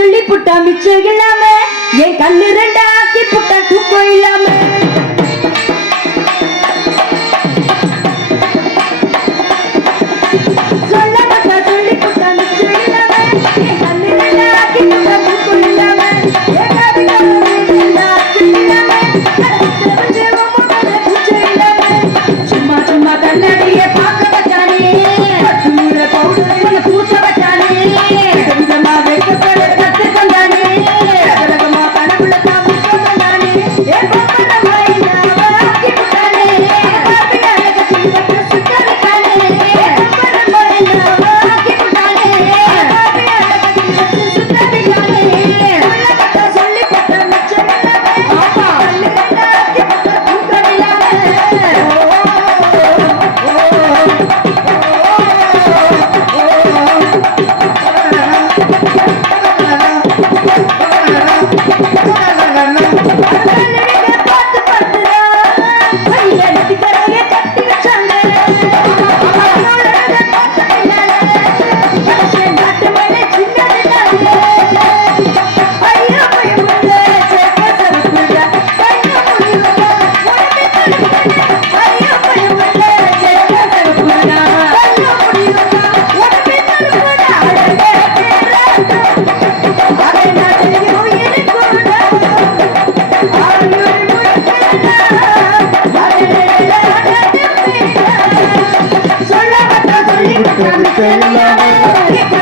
சொல்லி புட்டா மிச்சம் இல்லாம என் கண்ணு ரெண்டா Yeah.